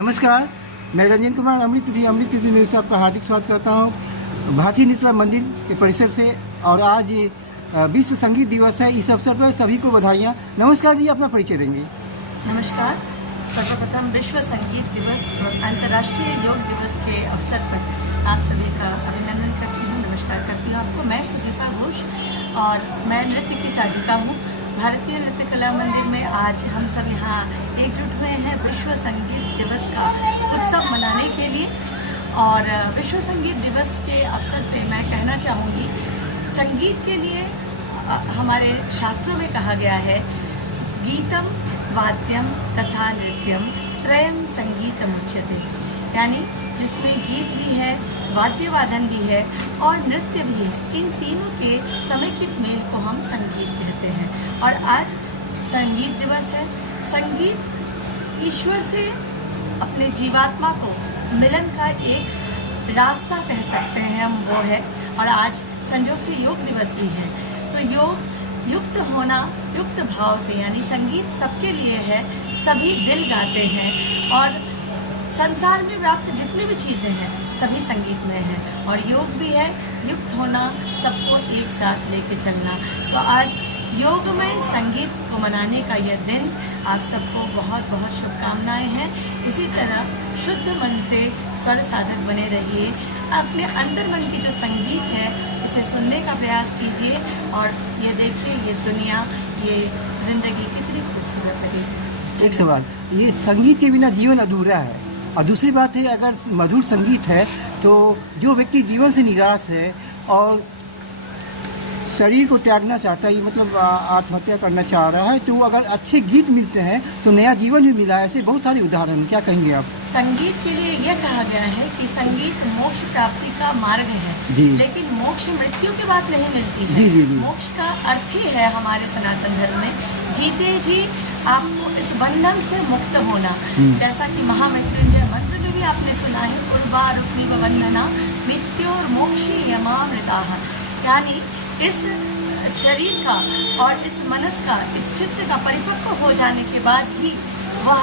नमस्कार, मैं रंजन कुमार अमृत तिथि न्यूज़ से आपका हार्दिक स्वागत करता हूँ भारतीय नृत्य मंदिर के परिसर से। और आज विश्व संगीत दिवस है। इस अवसर पर सभी को बधाइयाँ। नमस्कार जी, अपना परिचय देंगे। नमस्कार। सर्वप्रथम विश्व संगीत दिवस और अंतर्राष्ट्रीय योग दिवस के अवसर पर आप सभी का अभिनंदन करती हूँ, नमस्कार करती हूँ आपको। मैं सुदीपा घोष और मैं नृत्य की साधिका हूँ। भारतीय नृत्य कला मंदिर में आज हम सब यहाँ एकजुट हुए हैं विश्व संगीत दिवस का उत्सव मनाने के लिए। और विश्व संगीत दिवस के अवसर पे मैं कहना चाहूँगी, संगीत के लिए हमारे शास्त्रों में कहा गया है, गीतम वाद्यम तथा नृत्यम त्रयम संगीतम उच्यते, यानी जिसमें गीत भी है, वाद्य वादन भी है और नृत्य भी है। इन तीनों के समेकित मेल को हम संगीत कहते हैं। और आज संगीत दिवस है। संगीत ईश्वर से अपने जीवात्मा को मिलन का एक रास्ता कह सकते हैं हम, वो है। और आज संयोग से योग दिवस भी है। तो योग युक्त होना, युक्त भाव से, यानी संगीत सबके लिए है, सभी दिल गाते हैं और संसार में व्याप्त जितनी भी चीज़ें हैं सभी संगीत में हैं। और योग भी है, युक्त होना, सबको एक साथ लेके चलना। तो आज योगमय संगीत को मनाने का यह दिन आप सबको बहुत बहुत शुभकामनाएं हैं। इसी तरह शुद्ध मन से स्वर साधक बने रहिए। अपने अंदर मन की जो संगीत है इसे सुनने का प्रयास कीजिए और ये देखिए, ये दुनिया, ये जिंदगी कितनी खूबसूरत लगेगी। एक सवाल, ये संगीत के बिना जीवन अधूरा है। और दूसरी बात है, अगर मधुर संगीत है तो जो व्यक्ति जीवन से निराश है और शरीर को त्यागना चाहता है, मतलब आत्महत्या करना चाह रहा है, तो अगर अच्छे गीत मिलते हैं तो नया जीवन भी मिला है। ऐसे बहुत सारे उदाहरण, क्या कहेंगे आप? संगीत के लिए यह कहा गया है कि संगीत मोक्ष प्राप्ति का मार्ग है, लेकिन मोक्ष मृत्यु के बाद नहीं मिलती है। जी। मोक्ष का अर्थ ही है हमारे सनातन धर्म में जीते जी आपको इस बंधन से मुक्त होना। जैसा कि महामृत्युंजय मंत्र में भी आपने सुना है, उर्वारुक्मिव बंधना मृत्योर मोक्षी यमामृता, यानी इस शरीर का और इस मनस का, इस चित्त का परिपक्व हो जाने के बाद ही वह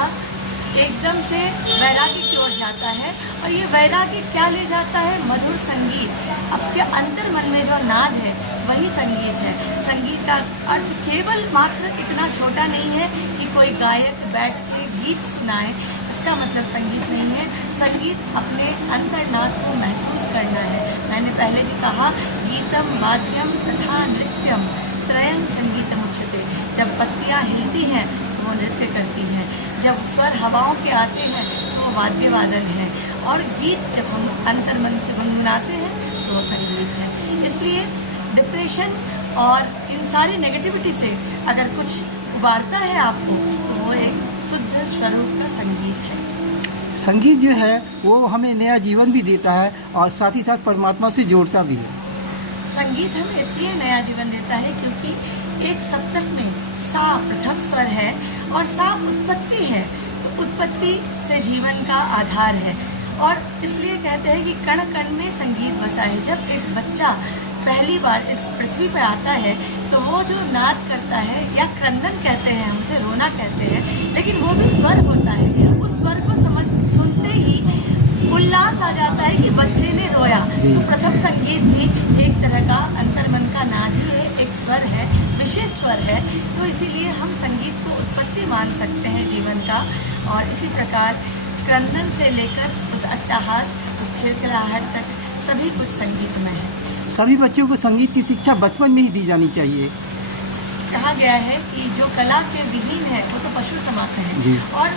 एकदम से वैराग्य की ओर जाता है। और ये वैराग्य क्या ले जाता है? मधुर संगीत। आपके अंतर मन में जो नाद है वही संगीत है। संगीत का अर्थ केवल मात्र इतना छोटा नहीं है कि कोई गायक बैठ के गीत सुनाए, इसका मतलब संगीत नहीं है। संगीत अपने अंतर्नाद को महसूस करना है। मैंने पहले भी कहा, गीतम वाद्यम तथा नृत्यम त्रयम संगीतम उच्यते। जब पत्तियाँ हिलती हैं तो वो नृत्य करती हैं, जब स्वर हवाओं के आते हैं तो वो वाद्य वादन है, और गीत जब हम अंतर्मन से गुनगुनाते हैं तो वो संगीत है। इसलिए डिप्रेशन और इन सारी नेगेटिविटी से अगर कुछ उबारता है आपको तो वो एक शुद्ध स्वरूप का संगीत है। संगीत जो है वो हमें नया जीवन भी देता है और साथ ही साथ परमात्मा से जोड़ता भी है। संगीत हमें इसलिए नया जीवन देता है क्योंकि एक सप्तक में सा प्रथम स्वर है और सा उत्पत्ति है। तो उत्पत्ति से जीवन का आधार है। और इसलिए कहते हैं कि कण कण में संगीत बसा है। जब एक बच्चा पहली बार इस पृथ्वी पर आता है तो वो जो नाद करता है, या क्रंदन कहते हैं, हमसे रोना कहते हैं, लेकिन वो भी स्वर होता है। उस स्वर को सुनते ही उल्लास आ जाता है कि बच्चे ने रोया। तो प्रथम संगीत भी एक तरह का अंतर्मन का नाद ही है, एक स्वर है, विशेष स्वर है। तो इसीलिए हम संगीत को उत्पत्ति मान सकते हैं जीवन का। और इसी प्रकार क्रंदन से लेकर उस अट्टहास, उस खिलखिलाहट तक सभी कुछ संगीत में है। सभी बच्चों को संगीत की शिक्षा बचपन में ही दी जानी चाहिए। कहा गया है कि जो कला के विहीन है वो तो पशु समाप्त है, और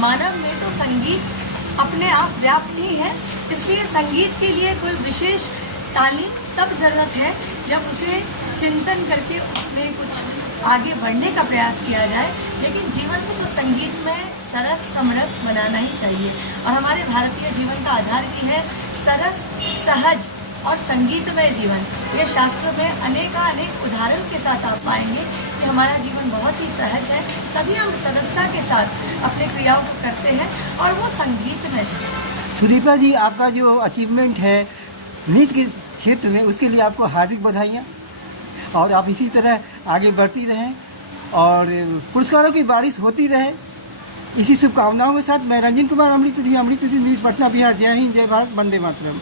मानव में तो संगीत अपने आप व्याप्त ही है। इसलिए संगीत के लिए कोई विशेष तालीम तब ज़रूरत है जब उसे चिंतन करके उसमें कुछ आगे बढ़ने का प्रयास किया जाए। लेकिन जीवन को तो संगीत में सरस समरस बनाना ही चाहिए। और हमारे भारतीय जीवन का आधार भी है सरस, सहज और संगीतमय जीवन। ये शास्त्रों में अनेक उदाहरण के साथ आप पाएंगे कि हमारा जीवन बहुत ही सहज है। तभी हम सरसता के साथ अपनी क्रियाओं को करते हैं और वो संगीत में है। सुदीपा जी, आपका जो अचीवमेंट है नृत्य के क्षेत्र में, उसके लिए आपको हार्दिक बधाइयाँ। और आप इसी तरह आगे बढ़ती रहें और पुरस्कारों की बारिश होती रहे। इसी शुभकामनाओं के साथ मैं रंजन कुमार अमृत न्यूज़ पटना बिहार। जय हिंद, जय भारत, वंदे मातरम।